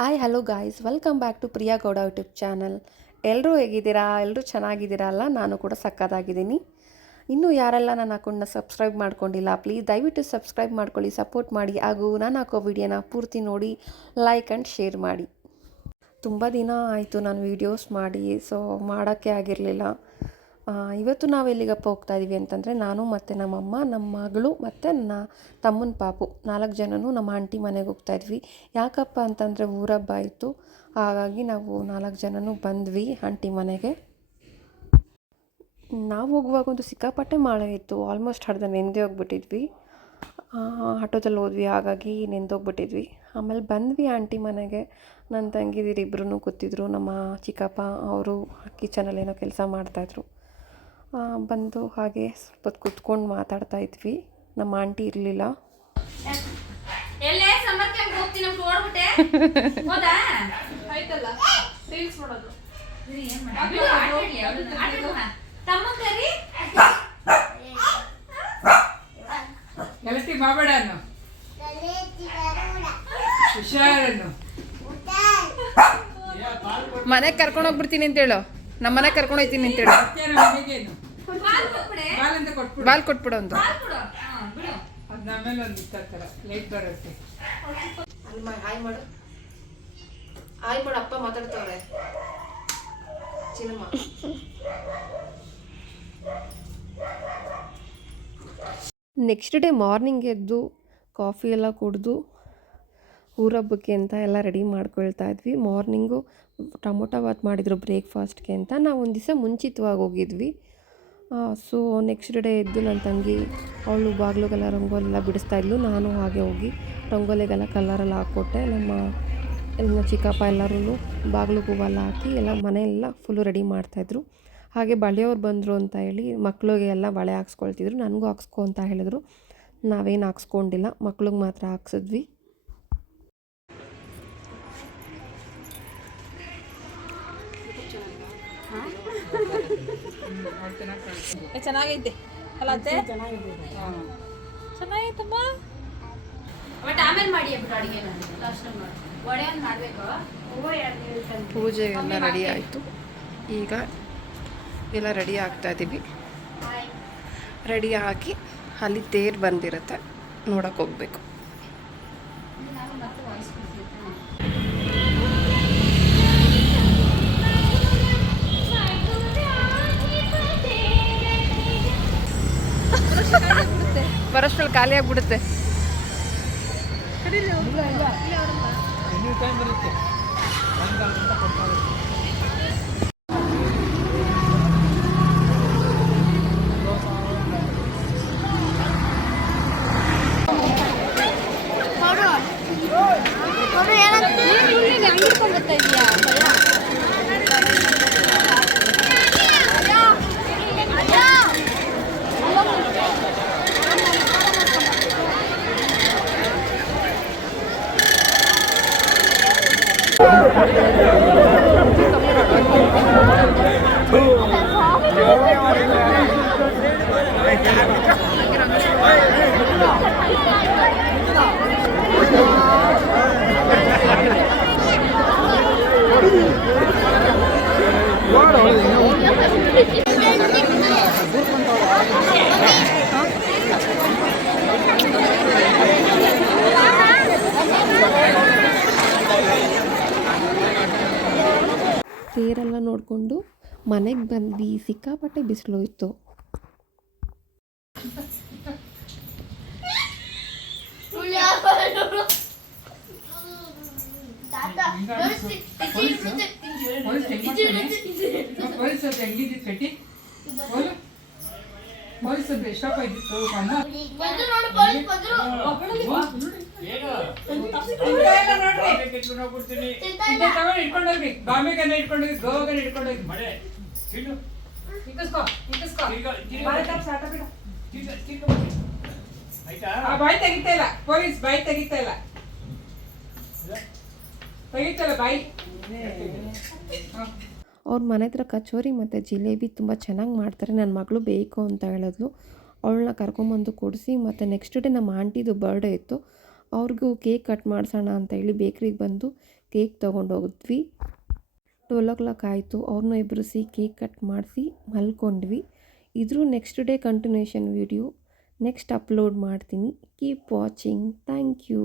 Hi hello guys welcome back to Priya Gowda YouTube channel. ಎಲ್ಲರೂ ಹೇಗಿದ್ದೀರಾ? ಎಲ್ಲರೂ ಚೆನ್ನಾಗಿದ್ದೀರಾ ಅಲ್ಲ? ನಾನು ಕೂಡ ಸಕ್ಕತ್ತಾಗಿದ್ದೀನಿ. ಇನ್ನೂ ಯಾರೆಲ್ಲ ನನ್ನ ಅಕೌಂಟ್ನ ಸಬ್ಸ್ಕ್ರೈಬ್ ಮಾಡ್ಕೊಂಡಿಲ್ಲ, ಪ್ಲೀಸ್ ದಯವಿಟ್ಟು ಸಬ್ಸ್ಕ್ರೈಬ್ ಮಾಡ್ಕೊಳ್ಳಿ, ಸಪೋರ್ಟ್ ಮಾಡಿ, ಹಾಗೂ ನಾನು ಹಾಕೋ ವಿಡಿಯೋನ ಪೂರ್ತಿ ನೋಡಿ ಲೈಕ್ ಆ್ಯಂಡ್ ಶೇರ್ ಮಾಡಿ. ತುಂಬ ದಿನ ಆಯಿತು ನಾನು ವೀಡಿಯೋಸ್ ಮಾಡಿ, ಸೊ ಮಾಡೋಕ್ಕೆ ಆಗಿರಲಿಲ್ಲ. ಇವತ್ತು ನಾವು ಎಲ್ಲಿಗಪ್ಪ ಹೋಗ್ತಾ ಇದ್ದೀವಿ ಅಂತಂದರೆ, ನಾನು ಮತ್ತು ನಮ್ಮಮ್ಮ, ನಮ್ಮ ಮಗಳು ಮತ್ತು ನನ್ನ ತಮ್ಮನ ಪಾಪು 4 ಜನನೂ ನಮ್ಮ ಆಂಟಿ ಮನೆಗೆ ಹೋಗ್ತಾ ಇದ್ವಿ. ಯಾಕಪ್ಪ ಅಂತಂದರೆ ಊರಬ್ಬ ಇತ್ತು, ಹಾಗಾಗಿ ನಾವು 4 ಜನನೂ ಬಂದ್ವಿ ಆಂಟಿ ಮನೆಗೆ. ನಾವು ಹೋಗುವಾಗ ಒಂದು ಸಿಕ್ಕಾಪಟ್ಟೆ ಮಳೆ ಇತ್ತು, ಆಲ್ಮೋಸ್ಟ್ ಅರ್ಧ ನೆಂದೇ ಹೋಗ್ಬಿಟ್ಟಿದ್ವಿ. ಆಟೋದಲ್ಲಿ ಹೋದ್ವಿ, ಹಾಗಾಗಿ ನೆಂದೋಗ್ಬಿಟ್ಟಿದ್ವಿ. ಆಮೇಲೆ ಬಂದ್ವಿ ಆಂಟಿ ಮನೆಗೆ. ನನ್ನ ತಂಗಿದಿರಿಬ್ಬರೂ ಕೂತಿದ್ರು, ನಮ್ಮ ಚಿಕ್ಕಪ್ಪ ಅವರು ಕಿಚನಲ್ಲಿ ಏನೋ ಕೆಲಸ ಮಾಡ್ತಾಯಿದ್ರು. ಬಂದು ಹಾಗೆ ಸ್ವಲ್ಪ ಹೊತ್ತು ಕುತ್ಕೊಂಡು ಮಾತಾಡ್ತಾ ಇದ್ವಿ. ನಮ್ಮ ಆಂಟಿ ಇರಲಿಲ್ಲ. ಮನೆಗೆ ಕರ್ಕೊಂಡು ಹೋಗ್ಬಿಡ್ತೀನಿ ಅಂತೇಳು, ನಮ್ಮ ಮನೆಗೆ ಕರ್ಕೊಂಡು ಹೋಗ್ತೀನಿ ಅಂತೇಳು. ಬಾಲ್ ಕೊಟ್ಬಿಡು ಒಂದು. ಹಾಯ್ ಮಾಡು, ಹಾಯ್ ಮಾಡು, ಅಪ್ಪ ಮಾತಾಡ್ತವ್ರೆ. ಚಿನ್ನಮ್ಮ ನೆಕ್ಸ್ಟ್ ಡೇ ಮಾರ್ನಿಂಗ್ ಎದ್ದು ಕಾಫಿ ಎಲ್ಲ ಕುಡಿದು ಊರಬ್ಬಕ್ಕೆ ಅಂತ ಎಲ್ಲ ರೆಡಿ ಮಾಡ್ಕೊಳ್ತಾ ಇದ್ವಿ. ಮಾರ್ನಿಂಗು ಟೊಮೊಟೊ ಬಾತ್ ಮಾಡಿದರು ಬ್ರೇಕ್ಫಾಸ್ಟ್ಗೆ ಅಂತ. ನಾವು ಒಂದು ದಿವಸ ಮುಂಚಿತವಾಗಿ ಹೋಗಿದ್ವಿ. ಸೊ ನೆಕ್ಸ್ಟ್ ಡೇ ಎದ್ದು ನನ್ನ ತಂಗಿ ಅವಳು ಬಾಗಿಲುಗೆಲ್ಲ ರಂಗೋಲೆಲ್ಲ ಬಿಡಿಸ್ತಾಯಿದ್ಲು. ನಾನು ಹಾಗೆ ಹೋಗಿ ರಂಗೋಲಿಗೆಲ್ಲ ಕಲರೆಲ್ಲ ಹಾಕ್ಕೊಟ್ಟೆ. ನಮ್ಮ ಚಿಕ್ಕಪ್ಪ ಎಲ್ಲರೂ ಬಾಗಿಲು ಹೂವೆಲ್ಲ ಹಾಕಿ ಎಲ್ಲ ಮನೆಯೆಲ್ಲ ಫುಲ್ಲು ರೆಡಿ ಮಾಡ್ತಾಯಿದ್ರು. ಹಾಗೆ ಬಳೆಯವ್ರು ಬಂದರು ಅಂತ ಹೇಳಿ ಮಕ್ಳಿಗೆ ಎಲ್ಲ ಬಳೆ ಹಾಕ್ಸ್ಕೊಳ್ತಿದ್ರು. ನನಗೂ ಹಾಕ್ಸ್ಕೊ ಅಂತ ಹೇಳಿದ್ರು. ನಾವೇನು ಹಾಕ್ಸ್ಕೊಂಡಿಲ್ಲ, ಮಕ್ಳಿಗೆ ಮಾತ್ರ ಹಾಕ್ಸಿದ್ವಿ. ಚೆನ್ನಾಗೈತೆ ಅಲ್ಲ ಅತ್ತೆ? ಚೆನ್ನಾಗೈತಮ್ಮ. ಬಟ್ ಆಮೇಲೆ ಮಾಡಿ ಅಡುಗೆ ಮಾಡಬೇಕು. ಪೂಜೆ ಎಲ್ಲ ರೆಡಿ ಆಯಿತು. ಈಗ ಎಲ್ಲ ರೆಡಿ ಆಗ್ತಾ ಇದ್ದೀವಿ. ರೆಡಿ ಆಗಿ ಅಲ್ಲಿ ತೇರು ಬಂದಿರುತ್ತೆ, ನೋಡೋಕೆ ಹೋಗ್ಬೇಕು. ಬರೋಷ್ಟ್ರಲ್ಲಿ ಖಾಲಿ ಆಗಿಬಿಡುತ್ತೆ. ತೇರೆಲ್ಲ ನೋಡಿಕೊಂಡು ಮನೆಗೆ ಬಂದ್ವಿ. ಸಿಕ್ಕಾಪಟ್ಟೆ ಬಿಸಿಲು ಇತ್ತು. ಬಾಯಿ ತೆಗಿತಾ ಇಲ್ಲ, ಪೊಲೀಸ್ ಬಾಯಿ ತೆಗಿತಾ ಇಲ್ಲ, ತೆಗಿತಲ್ಲ ಬಾಯಿ. ಅವ್ರ ಮನೆ ಹತ್ರ ಕಚೋರಿ ಮತ್ತು ಜಿಲೇಬಿ ತುಂಬ ಚೆನ್ನಾಗಿ ಮಾಡ್ತಾರೆ. ನನ್ನ ಮಗಳು ಬೇಕು ಅಂತ ಹೇಳಿದ್ಲು. ಅವಳನ್ನ ಕರ್ಕೊಂಬಂದು ಕೊಡಿಸಿ, ಮತ್ತು ನೆಕ್ಸ್ಟ್ ಡೇ ನಮ್ಮ ಆಂಟಿದು ಬರ್ಡೇ ಇತ್ತು, ಅವ್ರಿಗೂ ಕೇಕ್ ಕಟ್ ಮಾಡಿಸೋಣ ಅಂತ ಹೇಳಿ ಬೇಕ್ರಿಗೆ ಬಂದು ಕೇಕ್ ತೊಗೊಂಡೋಗಿದ್ವಿ. 12 ಆಯಿತು. ಅವ್ರನ್ನೂ ಎಬ್ಬರಿಸಿ ಕೇಕ್ ಕಟ್ ಮಾಡಿಸಿ ಮಲ್ಕೊಂಡ್ವಿ. ಇದ್ರ next day continuation video next upload ಮಾಡ್ತೀನಿ. Keep watching. Thank you.